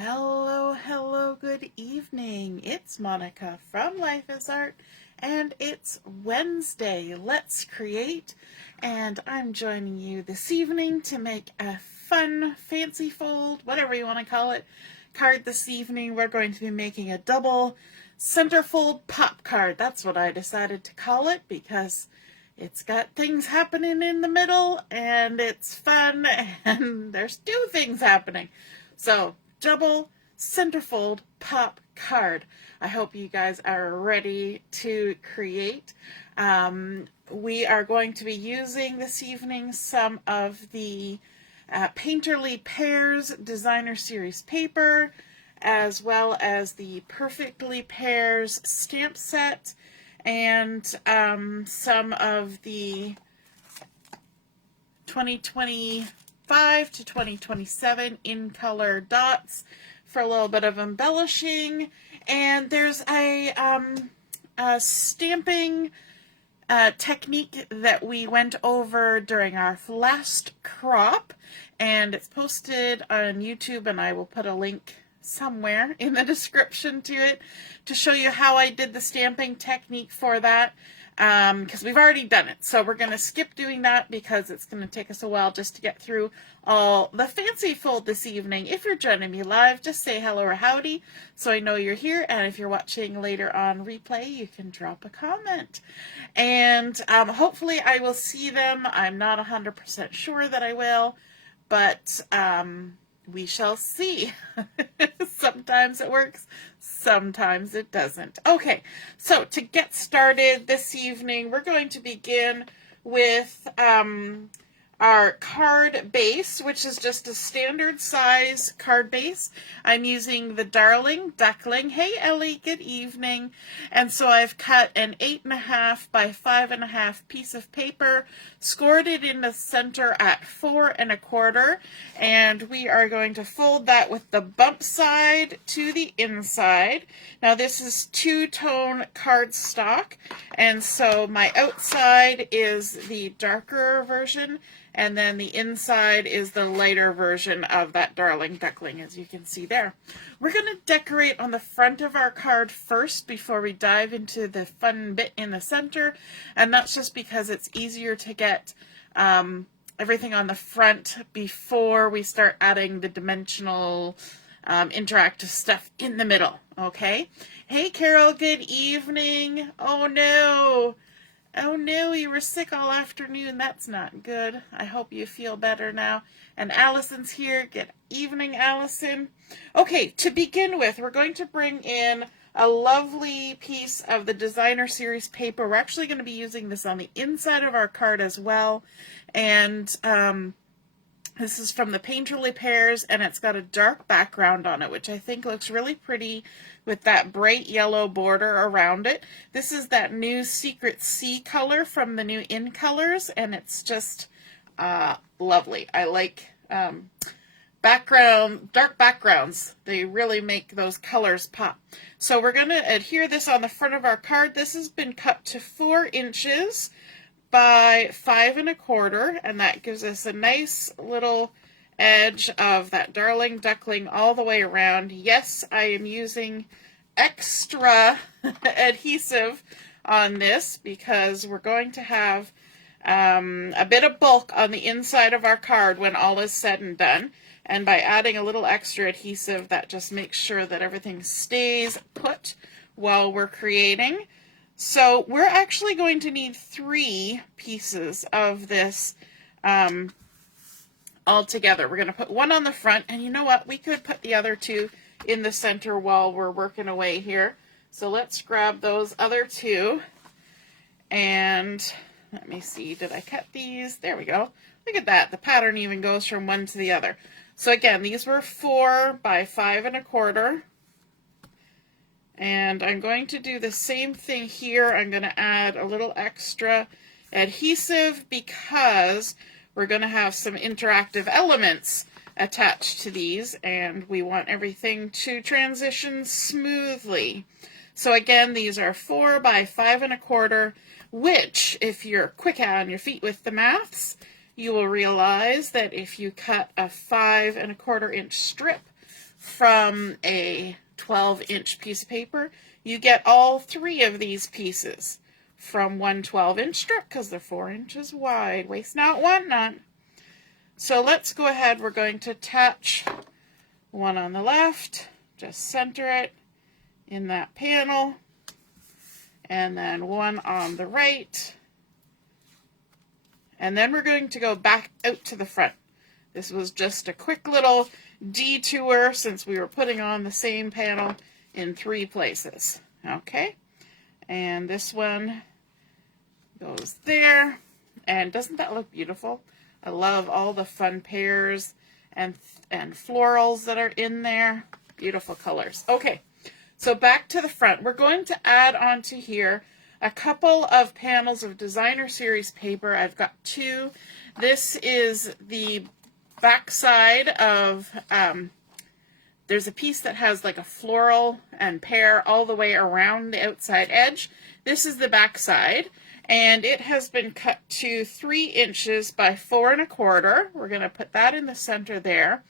Hello, hello, good evening. It's Monica from Life is Art, and it's Wednesday. Let's create, and I'm joining you this evening to make a fun, fancy fold, whatever you want to call it, card this evening. We're going to be making a double centerfold pop card. That's what I decided to call it because it's got things happening in the middle, and it's fun, and there's two things happening. So, double centerfold pop card. I hope you guys are ready to create. We are going to be using this evening some of the Painterly Pears Designer Series paper, as well as the Perfectly Pears stamp set, and some of the 2025 to 2027 in color dots for a little bit of embellishing. And there's a stamping technique that we went over during our last crop, and it's posted on YouTube, and I will put a link somewhere in the description to it to show you how I did the stamping technique for that, because we've already done it. So we're going to skip doing that because it's going to take us a while just to get through all the fancy fold this evening. If you're joining me live, just say hello or howdy so I know you're here, and if you're watching later on replay, you can drop a comment. And hopefully I will see them. I'm not 100% sure that I will, but we shall see. Sometimes it works, sometimes it doesn't. Okay, so to get started this evening, we're going to begin with our card base, which is just a standard size card base. I'm using the Duckling. Hey Ellie, good evening. And so I've cut an 8.5 by 5.5 piece of paper, scored it in the center at 4 1/4, and we are going to fold that with the bump side to the inside. Now this is two-tone cardstock, and so my outside is the darker version, and then the inside is the lighter version of that Duckling, as you can see there. We're going to decorate on the front of our card first before we dive into the fun bit in the center, and that's just because it's easier to get everything on the front before we start adding the dimensional interactive stuff in the middle, okay? Hey Carol, good evening. Oh no, you were sick all afternoon. That's not good. I hope you feel better now. And Allison's here. Good evening, Allison. Okay, to begin with, we're going to bring in a lovely piece of the Designer Series paper. We're actually going to be using this on the inside of our card as well. And this is from the Painterly Pears, and it's got a dark background on it, which I think looks really pretty with that bright yellow border around it. This is that new Secret Sea color from the new In Colors, and it's just lovely. I like dark backgrounds. They really make those colors pop. So we're going to adhere this on the front of our card. This has been cut to 4 inches by 5 1/4, and that gives us a nice little edge of that Duckling all the way around. Yes, I am using extra adhesive on this because we're going to have a bit of bulk on the inside of our card when all is said and done. And by adding a little extra adhesive, that just makes sure that everything stays put while we're creating. So we're actually going to need 3 pieces of this all together. We're going to put one on the front, and you know what? We could put the other 2 in the center while we're working away here. So let's grab those other 2. And let me see, did I cut these? There we go. Look at that. The pattern even goes from one to the other. So again, these were 4 by 5 1/4. And I'm going to do the same thing here. I'm going to add a little extra adhesive because we're going to have some interactive elements attached to these, and we want everything to transition smoothly. So again, these are 4 by 5 1/4, which, if you're quick on your feet with the maths, you will realize that if you cut a 5 1/4 inch strip from a 12-inch piece of paper. You get all 3 of these pieces from one 12-inch strip because they're 4 inches wide. Waste not, want not. So let's go ahead. We're going to attach one on the left. Just center it in that panel. And then one on the right. And then we're going to go back out to the front. This was just a quick little detour since we were putting on the same panel in 3 places. Okay, and this one goes there. And doesn't that look beautiful? I love all the fun pears and florals that are in there. Beautiful colors. Okay, so back to the front. We're going to add onto here a couple of panels of Designer Series paper. I've got 2. This is the back side of, there's a piece that has like a floral and pear all the way around the outside edge. This is the back side, and it has been cut to 3 inches by 4 1/4. We're going to put that in the center there.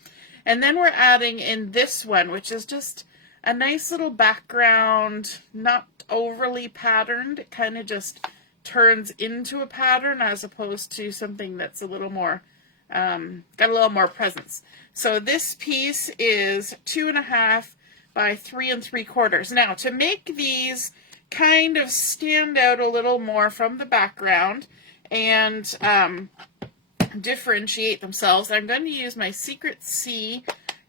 And then we're adding in this one, which is just a nice little background, not overly patterned. It kind of just turns into a pattern as opposed to something that's a little more, got a little more presence. So this piece is 2 1/2 by 3 3/4. Now, to make these kind of stand out a little more from the background and differentiate themselves, I'm going to use my Secret C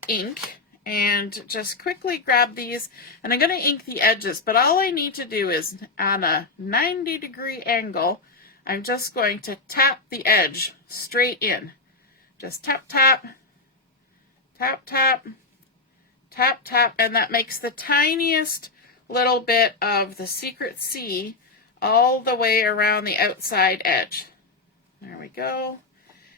ink and just quickly grab these, and I'm going to ink the edges, but all I need to do is on a 90-degree angle, I'm just going to tap the edge straight in. Just tap, tap, tap, tap, tap, tap, and that makes the tiniest little bit of the Secret C all the way around the outside edge. There we go.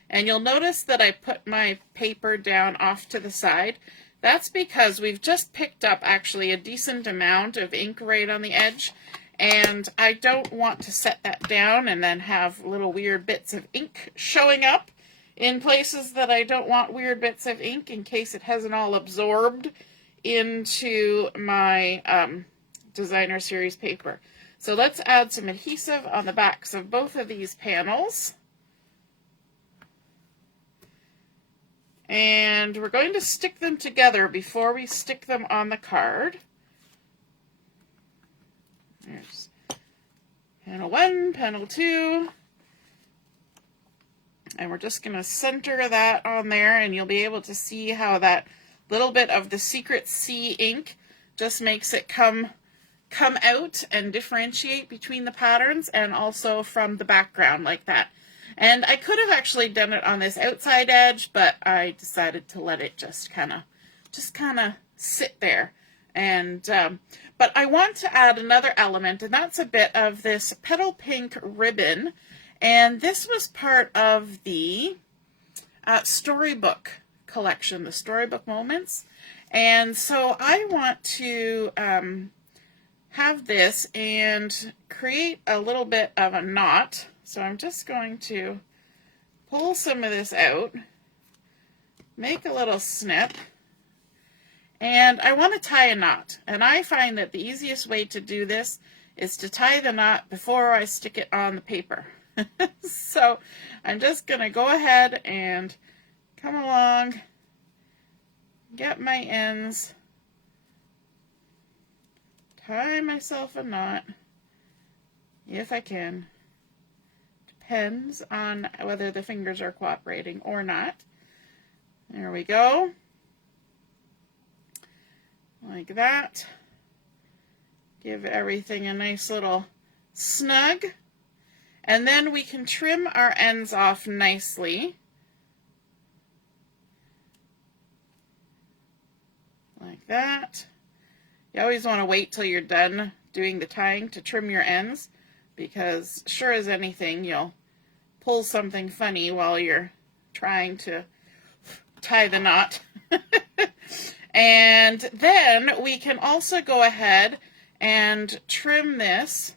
And you'll notice that I put my paper down off to the side. That's because we've just picked up actually a decent amount of ink right on the edge, and I don't want to set that down and then have little weird bits of ink showing up in places that I don't want weird bits of ink in case it hasn't all absorbed into my Designer Series paper. So let's add some adhesive on the backs of both of these panels. And we're going to stick them together before we stick them on the card. There's panel 1, panel 2. And we're just going to center that on there, and you'll be able to see how that little bit of the Secret C ink just makes it come out and differentiate between the patterns and also from the background like that. And I could have actually done it on this outside edge, but I decided to let it just kind of sit there. And but I want to add another element, and that's a bit of this Petal Pink ribbon. And this was part of the storybook collection, the Storybook Moments. And so I want to have this and create a little bit of a knot. So I'm just going to pull some of this out, make a little snip, and I want to tie a knot. And I find that the easiest way to do this is to tie the knot before I stick it on the paper. So I'm just going to go ahead and come along, get my ends, tie myself a knot, if I can. Depends on whether the fingers are cooperating or not. There we go. Like that. Give everything a nice little snug. And then we can trim our ends off nicely. Like that. You always want to wait till you're done doing the tying to trim your ends, because sure as anything you'll pull something funny while you're trying to tie the knot. And then we can also go ahead and trim this.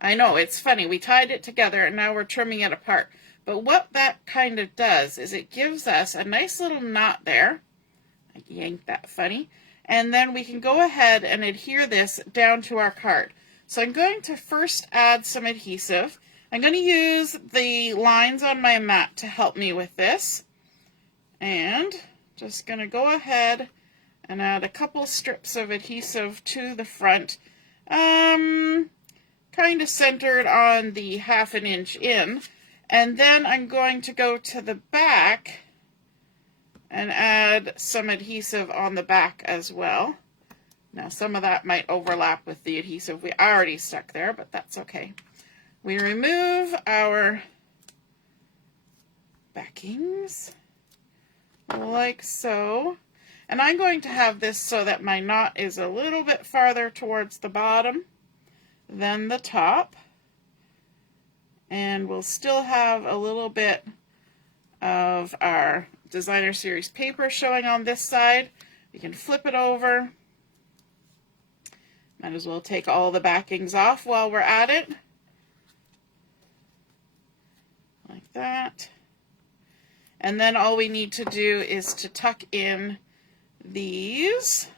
I know, it's funny, we tied it together and now we're trimming it apart. But what that kind of does is it gives us a nice little knot there. I yanked that funny. And then we can go ahead and adhere this down to our card. So I'm going to first add some adhesive. I'm going to use the lines on my mat to help me with this. And just going to go ahead and add a couple strips of adhesive to the front. Kind of centered on the 1/2 inch in. And then I'm going to go to the back and add some adhesive on the back as well. Now some of that might overlap with the adhesive we already stuck there, but that's okay. We remove our backings like so. And I'm going to have this so that my knot is a little bit farther towards the bottom than the top. And we'll still have a little bit of our Designer Series paper showing on this side. We can flip it over. Might as well take all the backings off while we're at it. Like that. And then all we need to do is to tuck in these.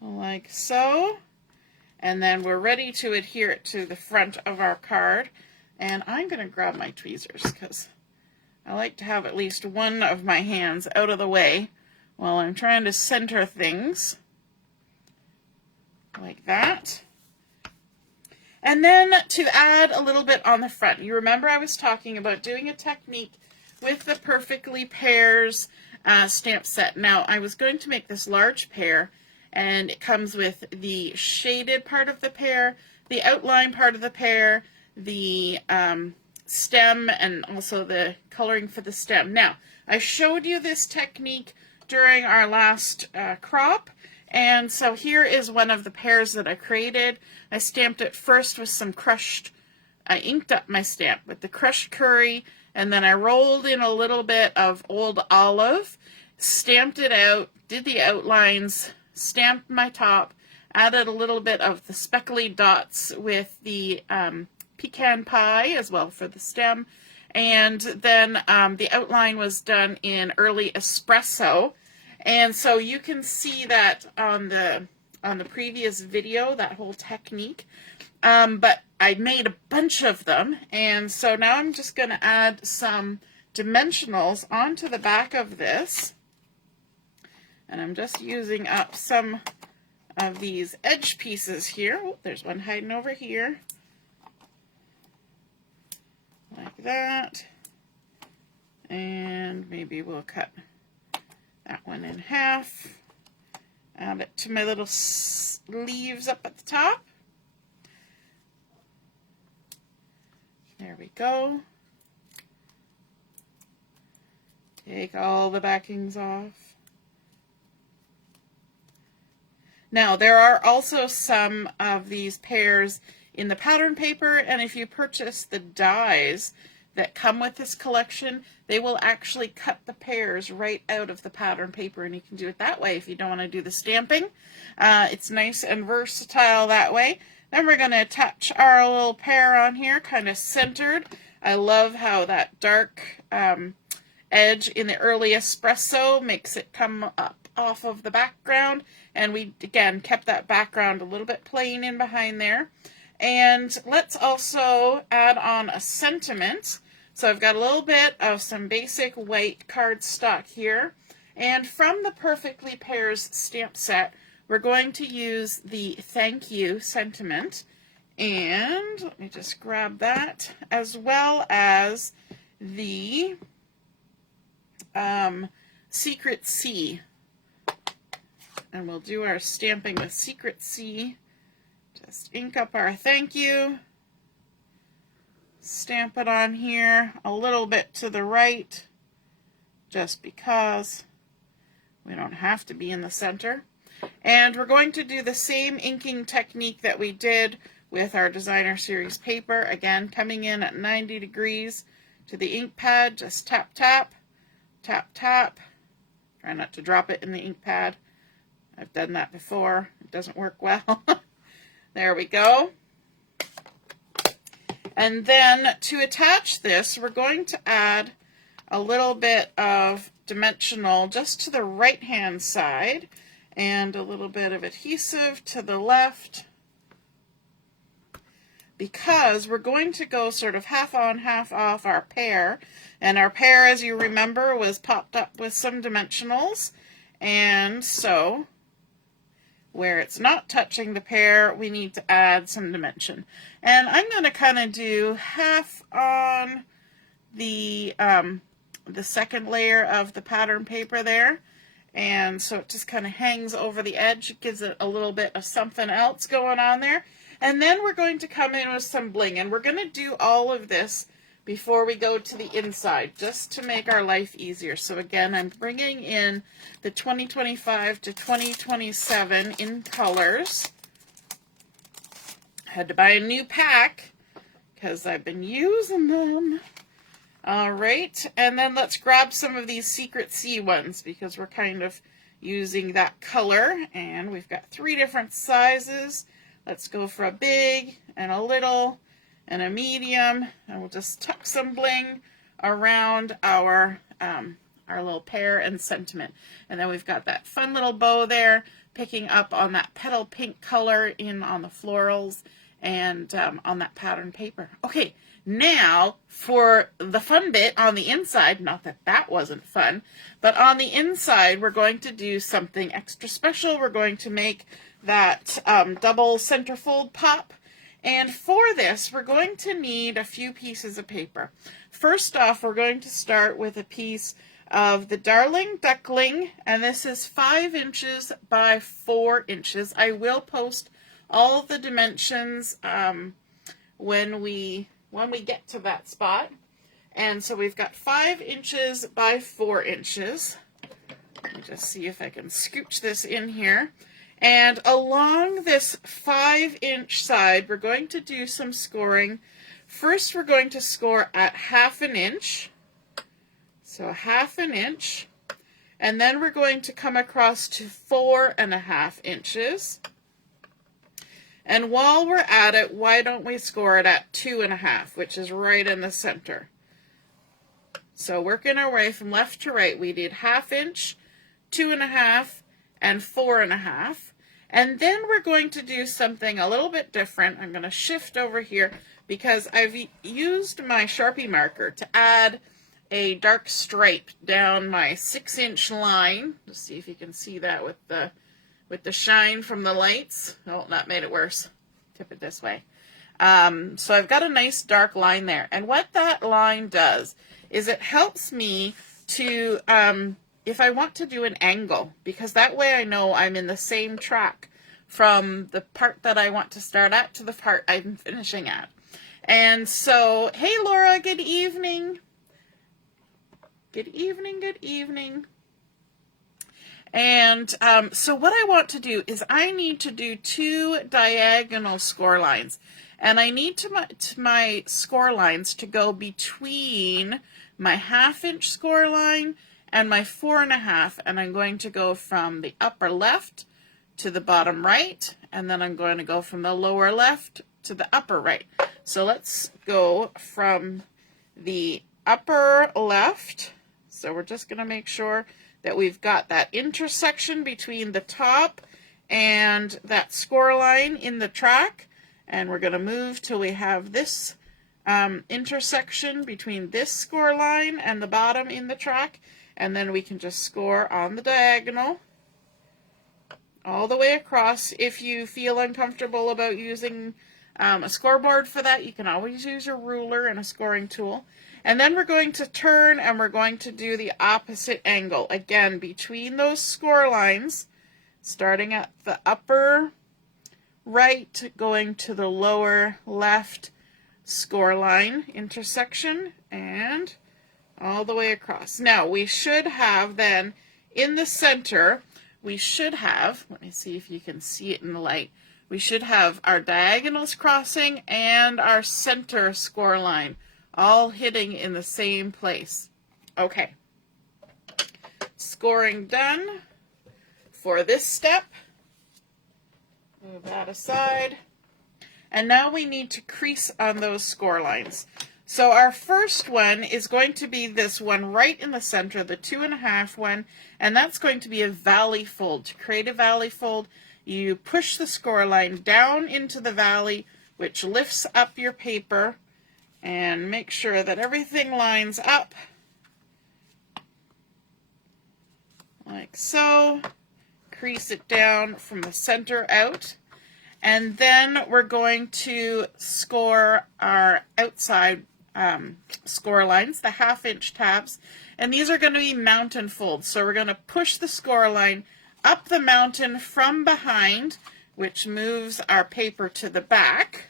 Like so. And then we're ready to adhere it to the front of our card. And I'm going to grab my tweezers because I like to have at least one of my hands out of the way while I'm trying to center things. Like that. And then to add a little bit on the front. You remember I was talking about doing a technique with the Perfectly Pears stamp set. Now I was going to make this large pear, and it comes with the shaded part of the pear, the outline part of the pear, the stem, and also the coloring for the stem. Now, I showed you this technique during our last crop, and so here is one of the pears that I created. I stamped it first with some crushed, I inked up my stamp with the crushed curry, and then I rolled in a little bit of old olive, stamped it out, did the outlines, stamped my top, added a little bit of the speckly dots with the Pecan Pie as well for the stem, and then the outline was done in early Espresso. And so you can see that on the previous video, that whole technique. But I made a bunch of them, and so now I'm just going to add some dimensionals onto the back of this. And I'm just using up some of these edge pieces here. Oh, there's one hiding over here. Like that. And maybe we'll cut that one in half. Add it to my little leaves up at the top. There we go. Take all the backings off. Now, there are also some of these pears in the pattern paper, and if you purchase the dies that come with this collection, they will actually cut the pears right out of the pattern paper, and you can do it that way if you don't want to do the stamping. It's nice and versatile that way. Then we're going to attach our little pear on here, kind of centered. I love how that dark edge in the early Espresso makes it come up off of the background, and we again kept that background a little bit plain in behind there. And let's also add on a sentiment. So I've got a little bit of some basic white cardstock here, and from the Perfectly Pears stamp set we're going to use the thank you sentiment, and let me just grab that, as well as the Secret C. And we'll do our stamping with Secret C. Just ink up our thank you. Stamp it on here a little bit to the right, just because we don't have to be in the center. And we're going to do the same inking technique that we did with our Designer Series paper. Again, coming in at 90 degrees to the ink pad, just tap, tap, tap, tap. Try not to drop it in the ink pad. I've done that before. It doesn't work well. There we go. And then to attach this, we're going to add a little bit of dimensional just to the right hand side and a little bit of adhesive to the left, because we're going to go sort of half on, half off our pear. And our pear, as you remember, was popped up with some dimensionals. And so where it's not touching the pear, we need to add some dimension. And I'm going to kind of do half on the second layer of the pattern paper there. And so it just kind of hangs over the edge. It gives it a little bit of something else going on there. And then we're going to come in with some bling. And we're going to do all of this before we go to the inside, just to make our life easier. So again, I'm bringing in the 2025 to 2027 in colors. I had to buy a new pack because I've been using them. All right, and then let's grab some of these Secret C ones because we're kind of using that color. And we've got 3 different sizes. Let's go for a big and a little and a medium, and we'll just tuck some bling around our little pear and sentiment. And then we've got that fun little bow there, picking up on that petal pink color in on the florals and on that pattern paper. Okay, now for the fun bit on the inside, not that that wasn't fun, but on the inside we're going to do something extra special. We're going to make that double centerfold pop. And for this, we're going to need a few pieces of paper. First off, we're going to start with a piece of the Darling Duckling, and this is 5 inches by 4 inches. I will post all the dimensions when we get to that spot. And so we've got 5 inches by 4 inches. Let me just see if I can scooch this in here. And along this 5-inch side, we're going to do some scoring. First, we're going to score at 1/2 inch. So 1/2 inch. And then we're going to come across to 4.5 inches. And while we're at it, why don't we score it at 2.5, which is right in the center. So working our way from left to right, we did 1/2 inch, 2.5, and 4.5. And then we're going to do something a little bit different. I'm going to shift over here because I've used my Sharpie marker to add a dark stripe down my 6-inch line. Let's see if you can see that with the shine from the lights. Oh, that made it worse. Tip it this way. So I've got a nice dark line there. And what that line does is it helps me to, if I want to do an angle, because that way I know I'm in the same track from the part that I want to start at to the part I'm finishing at. And so, hey Laura, good evening. Good evening, good evening. And so what I want to do is I need to do 2 diagonal score lines. And I need my score lines to go between my 1/2 inch score line and my 4.5, and I'm going to go from the upper left to the bottom right, and then I'm going to go from the lower left to the upper right. So let's go from the upper left. So we're just going to make sure that we've got that intersection between the top and that score line in the track, and we're going to move till we have this intersection between this score line and the bottom in the track, and then we can just score on the diagonal all the way across. If you feel uncomfortable about using a scoreboard for that, you can always use a ruler and a scoring tool. And then we're going to turn and we're going to do the opposite angle. Again, between those score lines, starting at the upper right, going to the lower left score line intersection, and all the way across. Now, we should have then, in the center, we should have, let me see if you can see it in the light, we should have our diagonals crossing and our center score line all hitting in the same place. Okay. Scoring done for this step. Move that aside. And now we need to crease on those score lines. So our first one is going to be this one right in the center, the 2.5 one, and that's going to be a valley fold. To create a valley fold, you push the score line down into the valley, which lifts up your paper, and make sure that everything lines up like so. Crease it down from the center out. And then we're going to score our outside score lines, the 1/2-inch tabs. And these are going to be mountain folds. So we're going to push the score line up the mountain from behind, which moves our paper to the back.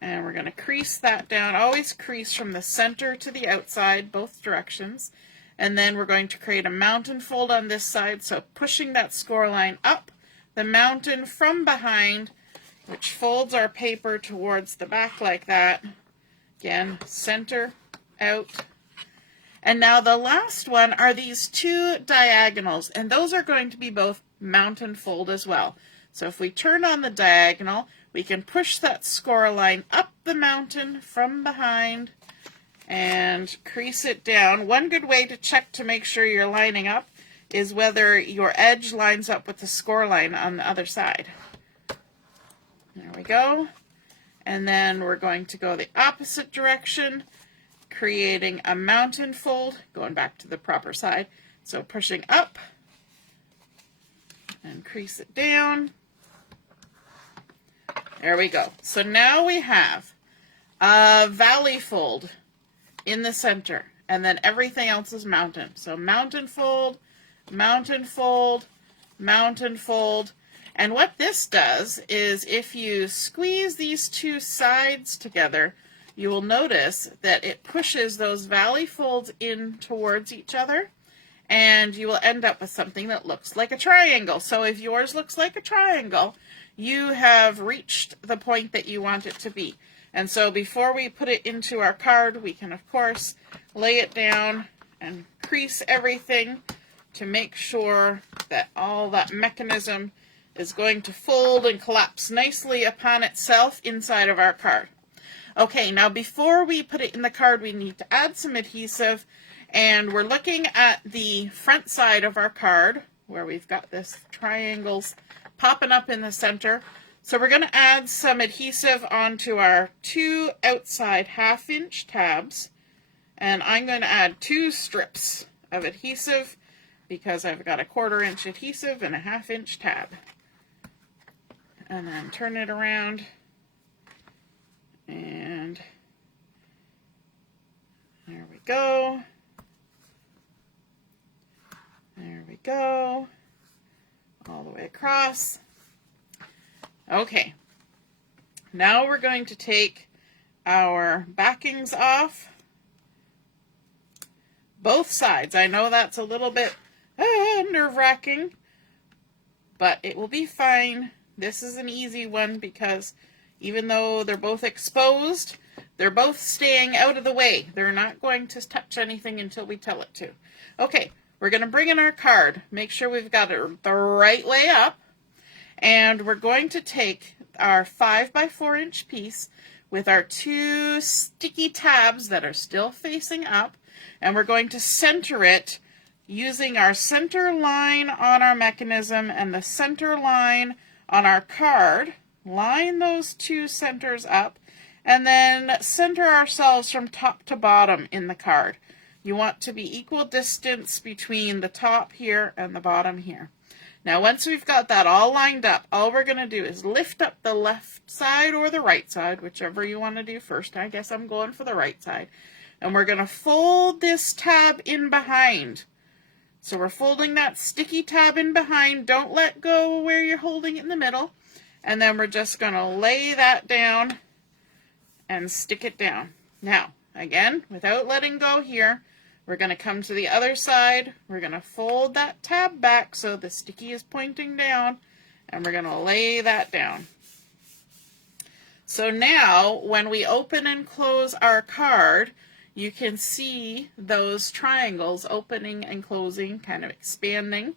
And we're going to crease that down. Always crease from the center to the outside, both directions. And then we're going to create a mountain fold on this side. So pushing that score line up the mountain from behind, which folds our paper towards the back like that. Again, center, out. And now the last one are these 2 diagonals, and those are going to be both mountain fold as well. So if we turn on the diagonal, we can push that score line up the mountain from behind and crease it down. One good way to check to make sure you're lining up is whether your edge lines up with the score line on the other side. There we go. And then we're going to go the opposite direction, creating a mountain fold, going back to the proper side. So pushing up and crease it down. There we go. So now we have a valley fold in the center, and then everything else is mountain. So mountain fold, mountain fold, mountain fold. And what this does is if you squeeze these 2 sides together, you will notice that it pushes those valley folds in towards each other, and you will end up with something that looks like a triangle. So if yours looks like a triangle, you have reached the point that you want it to be. And so before we put it into our card, we can of course lay it down and crease everything to make sure that all that mechanism is going to fold and collapse nicely upon itself inside of our card. Okay, now before we put it in the card, we need to add some adhesive, and we're looking at the front side of our card where we've got this triangles popping up in the center. So we're going to add some adhesive onto our 2 outside 1/2-inch tabs, and I'm going to add 2 strips of adhesive because I've got a 1/4-inch adhesive and a 1/2-inch tab. And then turn it around, and there we go. There we go. All the way across. Okay. Now we're going to take our backings off. Both sides. I know that's a little bit nerve-wracking, but it will be fine. This is an easy one because even though they're both exposed, they're both staying out of the way. They're not going to touch anything until we tell it to. Okay, we're going to bring in our card. Make sure we've got it the right way up. And we're going to take our 5x4-inch piece with our 2 sticky tabs that are still facing up, and we're going to center it using our center line on our mechanism and the center line on our card. Line those 2 centers up, and then center ourselves from top to bottom in the card. You want to be equal distance between the top here and the bottom here. Now once we've got that all lined up, all we're going to do is lift up the left side or the right side, whichever you want to do first. I guess I'm going for the right side. And we're going to fold this tab in behind. So we're folding that sticky tab in behind. Don't let go where you're holding it in the middle. And then we're just going to lay that down and stick it down. Now, again, without letting go here, we're going to come to the other side. We're going to fold that tab back so the sticky is pointing down, and we're going to lay that down. So now, when we open and close our card, you can see those triangles opening and closing, kind of expanding.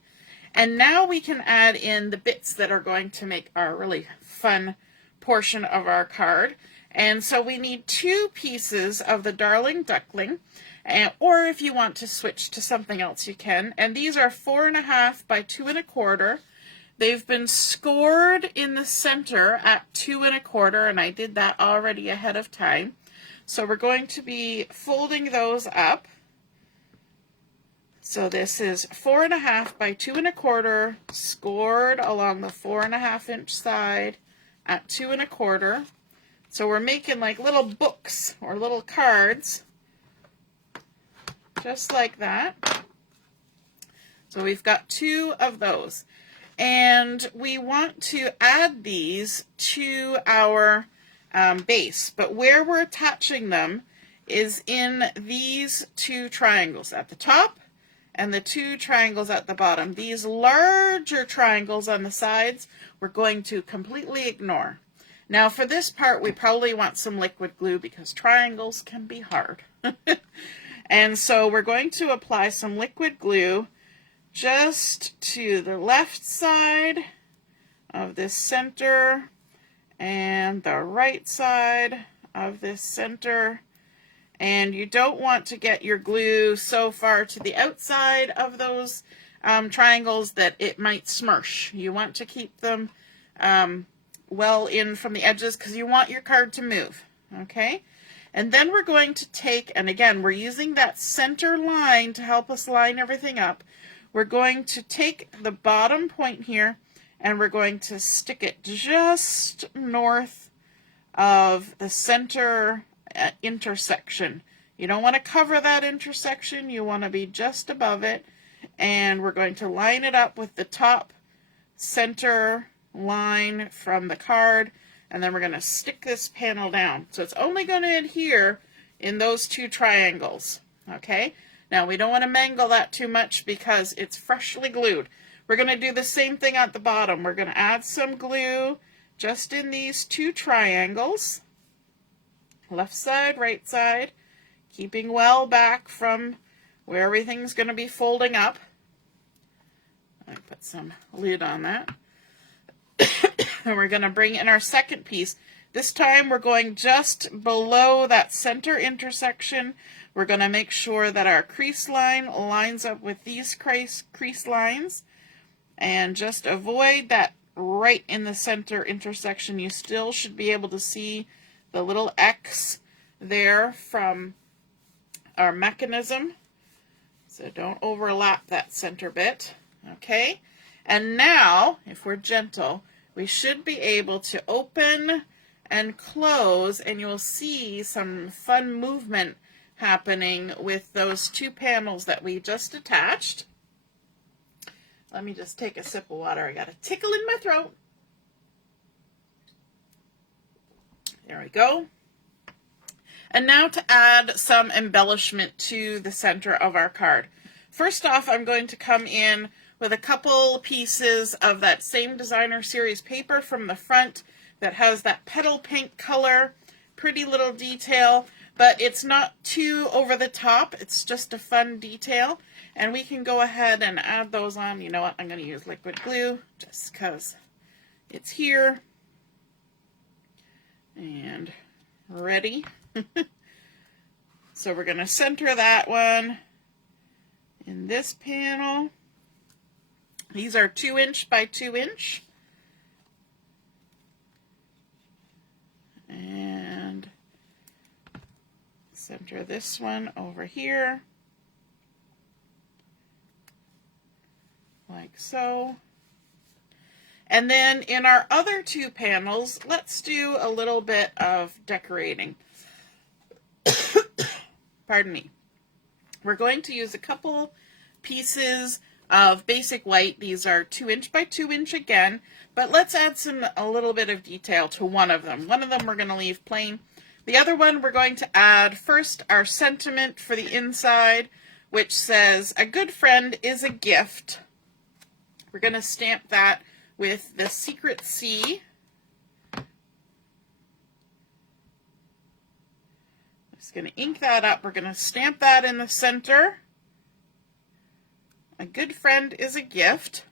And now we can add in the bits that are going to make our really fun portion of our card. And so we need 2 pieces of the Darling Duckling, or if you want to switch to something else, you can. And these are 4.5 by 2 1/4. They've been scored in the center at 2 1/4, and I did that already ahead of time. So we're going to be folding those up. So this is 4.5 by 2 1/4, scored along the 4.5 inch side at 2 1/4. So we're making like little books or little cards, just like that. So we've got 2 of those. And we want to add these to our base. But where we're attaching them is in these 2 triangles at the top and the 2 triangles at the bottom. These larger triangles on the sides we're going to completely ignore. Now for this part we probably want some liquid glue because triangles can be hard. And so we're going to apply some liquid glue just to the left side of this center and the right side of this center. And you don't want to get your glue so far to the outside of those triangles that it might smush. You want to keep them well in from the edges because you want your card to move, okay? And then we're going to take, and again, we're using that center line to help us line everything up. We're going to take the bottom point here and we're going to stick it just north of the center intersection. You don't want to cover that intersection, you want to be just above it, and we're going to line it up with the top center line from the card, and then we're going to stick this panel down. So it's only going to adhere in those 2 triangles, okay? Now we don't want to mangle that too much because it's freshly glued. We're going to do the same thing at the bottom. We're going to add some glue just in these 2 triangles, left side, right side, keeping well back from where everything's going to be folding up. I put some lid on that. And we're going to bring in our second piece. This time we're going just below that center intersection. We're going to make sure that our crease line lines up with these crease lines, and just avoid that right in the center intersection. You still should be able to see the little X there from our mechanism, so don't overlap that center bit, okay? And now, if we're gentle, we should be able to open and close, and you'll see some fun movement happening with those 2 panels that we just attached. Let me just take a sip of water. I got a tickle in my throat. There we go. And now to add some embellishment to the center of our card. First off, I'm going to come in with a couple pieces of that same designer series paper from the front that has that petal pink color. Pretty little detail, but it's not too over the top. It's just a fun detail. And we can go ahead and add those on. You know what? I'm going to use liquid glue just because it's here. And ready. So we're going to center that one in this panel. These are 2 inch by 2 inch. And center this one over here, like so. And then in our other 2 panels, let's do a little bit of decorating. Pardon me. We're going to use a couple pieces of basic white. These are 2 inch by 2 inch again, but let's add a little bit of detail to one of them. One of them we're going to leave plain. The other one we're going to add first our sentiment for the inside, which says, "A good friend is a gift." We're going to stamp that with the secret C. Just going to ink that up. We're going to stamp that in the center. A good friend is a gift.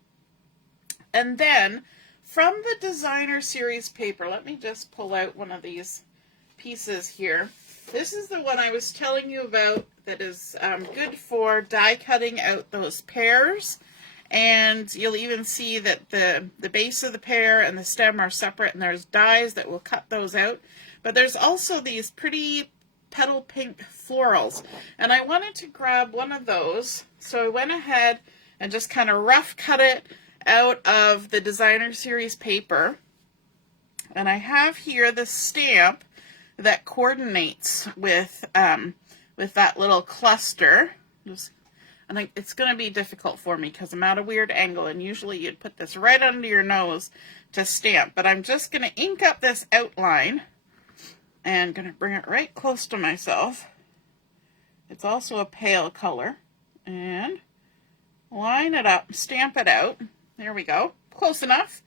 And then from the Designer Series paper, let me just pull out one of these pieces here. This is the one I was telling you about that is good for die cutting out those pears. And you'll even see that the base of the pear and the stem are separate, and there's dies that will cut those out. But there's also these pretty petal pink florals, and I wanted to grab one of those, so I went ahead and just kind of rough cut it out of the Designer Series paper. And I have here the stamp that coordinates with that little cluster. And it's going to be difficult for me because I'm at a weird angle, and usually you'd put this right under your nose to stamp. But I'm just going to ink up this outline and going to bring it right close to myself. It's also a pale color. And line it up, stamp it out. There we go. Close enough.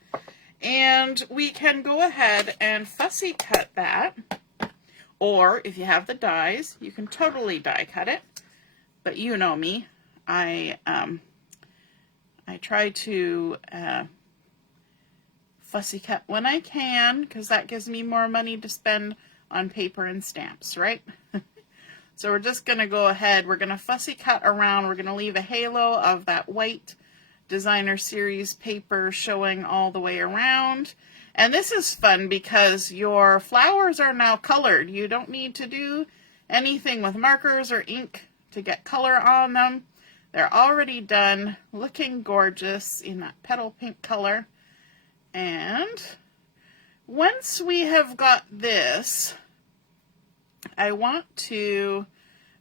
And we can go ahead and fussy cut that. Or if you have the dies, you can totally die cut it. But you know me. I try to fussy cut when I can, because that gives me more money to spend on paper and stamps, right? So we're just going to go ahead, we're going to fussy cut around, we're going to leave a halo of that white Designer Series paper showing all the way around. And this is fun because your flowers are now colored. You don't need to do anything with markers or ink to get color on them. They're already done, looking gorgeous in that petal pink color. And once we have got this, I want to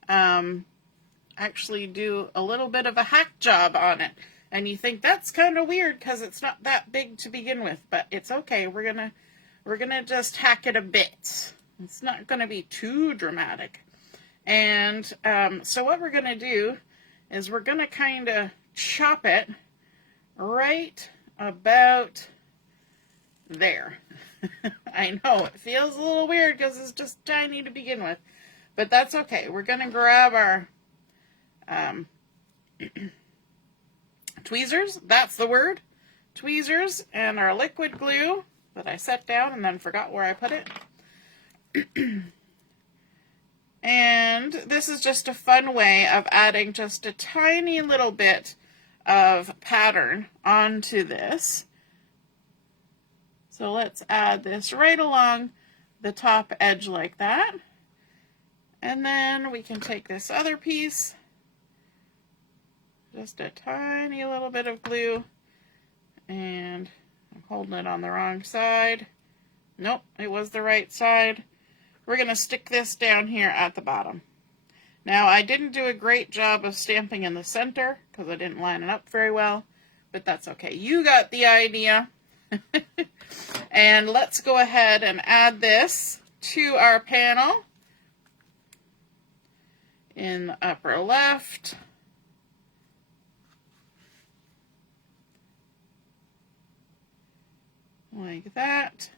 actually do a little bit of a hack job on it. And you think that's kind of weird because it's not that big to begin with, but it's okay. We're gonna just hack it a bit. It's not gonna be too dramatic. And so what we're gonna do is we're gonna kind of chop it right about there. I know it feels a little weird because it's just tiny to begin with, but that's okay. We're gonna grab our tweezers, that's the word, tweezers, and our liquid glue that I set down and then forgot where I put it. And this is just a fun way of adding just a tiny little bit of pattern onto this. So let's add this right along the top edge like that. And then we can take this other piece, just a tiny little bit of glue, and I'm holding it on the wrong side. Nope, it was the right side. We're going to stick this down here at the bottom. Now, I didn't do a great job of stamping in the center because I didn't line it up very well, but that's okay. You got the idea. And let's go ahead and add this to our panel in the upper left. Like that.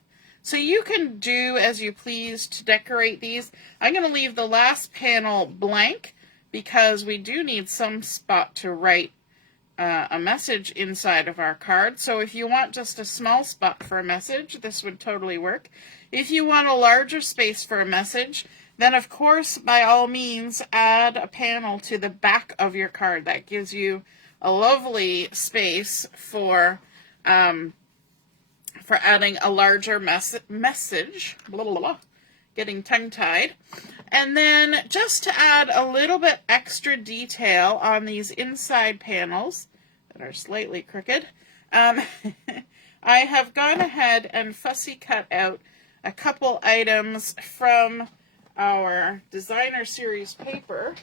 So you can do as you please to decorate these. I'm going to leave the last panel blank because we do need some spot to write a message inside of our card. So if you want just a small spot for a message, this would totally work. If you want a larger space for a message, then of course, by all means, add a panel to the back of your card. That gives you a lovely space for adding a larger message, blah, blah, blah, getting tongue-tied. And then just to add a little bit extra detail on these inside panels that are slightly crooked, I have gone ahead and fussy cut out a couple items from our Designer Series paper.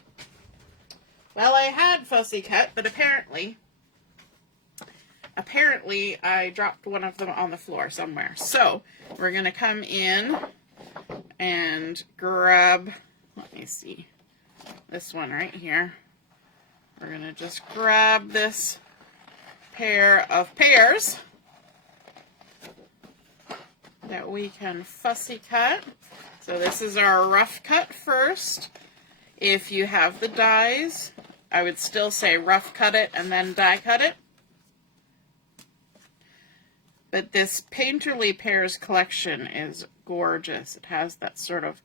Well, I had fussy cut, but apparently I dropped one of them on the floor somewhere. So we're going to come in and grab, let me see, this one right here. We're going to just grab this pair of pears that we can fussy cut. So this is our rough cut first. If you have the dies, I would still say rough cut it and then die cut it. But this Painterly Pears collection is gorgeous. It has that sort of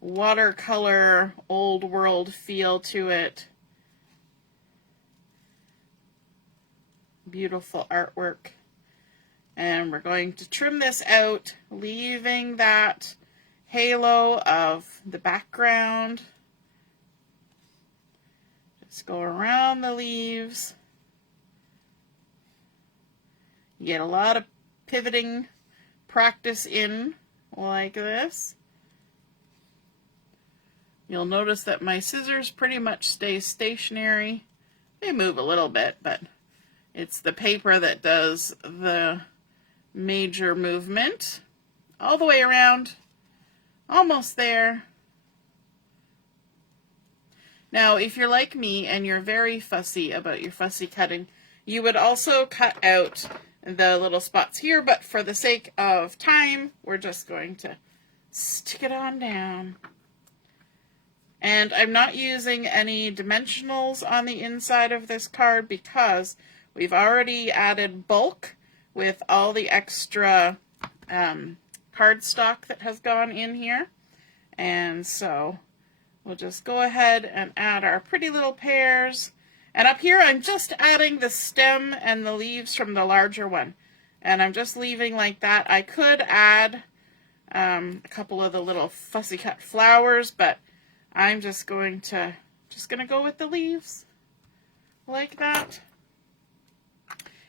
watercolor, old world feel to it. Beautiful artwork. And we're going to trim this out, leaving that halo of the background. Just go around the leaves. You get a lot of pivoting practice in like this. You'll notice that my scissors pretty much stay stationary. They move a little bit, but it's the paper that does the major movement. All the way around. Almost there. Now, if you're like me and you're very fussy about your fussy cutting, you would also cut out the little spots here, but for the sake of time, we're just going to stick it on down. And I'm not using any dimensionals on the inside of this card because we've already added bulk with all the extra cardstock that has gone in here. And so we'll just go ahead and add our pretty little pears. And up here, I'm just adding the stem and the leaves from the larger one. And I'm just leaving like that. I could add a couple of the little fussy cut flowers, but I'm just going to go with the leaves like that.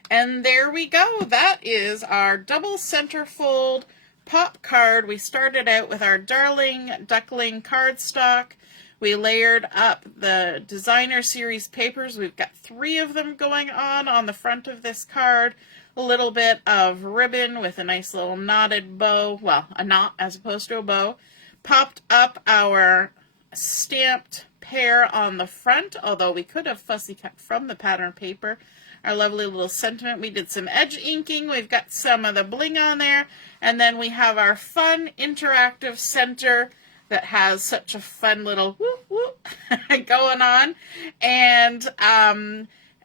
And there we go. That is our double centerfold pop card. We started out with our darling Duckling cardstock. We layered up the designer series papers. We've got 3 of them going on the front of this card. A little bit of ribbon with a nice little knotted bow. Well, a knot as opposed to a bow. Popped up our stamped pear on the front, although we could have fussy cut from the pattern paper. Our lovely little sentiment. We did some edge inking. We've got some of the bling on there. And then we have our fun interactive center that has such a fun little whoop whoop going on. And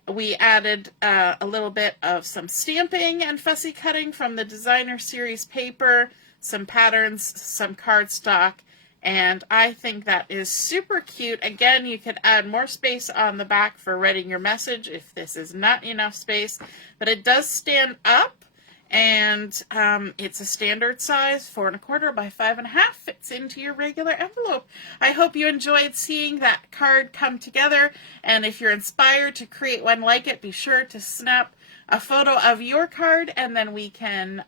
we added a little bit of some stamping and fussy cutting from the designer series paper, some patterns, some cardstock, and I think that is super cute. Again, you could add more space on the back for writing your message if this is not enough space, but it does stand up. And it's a standard size, 4 1/4 by 5 1/2, fits into your regular envelope. I hope you enjoyed seeing that card come together, and if you're inspired to create one like it, be sure to snap a photo of your card, and then we can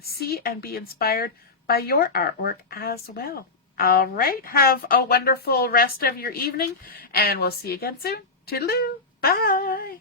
see and be inspired by your artwork as well. All right, have a wonderful rest of your evening, and we'll see you again soon. Toodaloo, bye!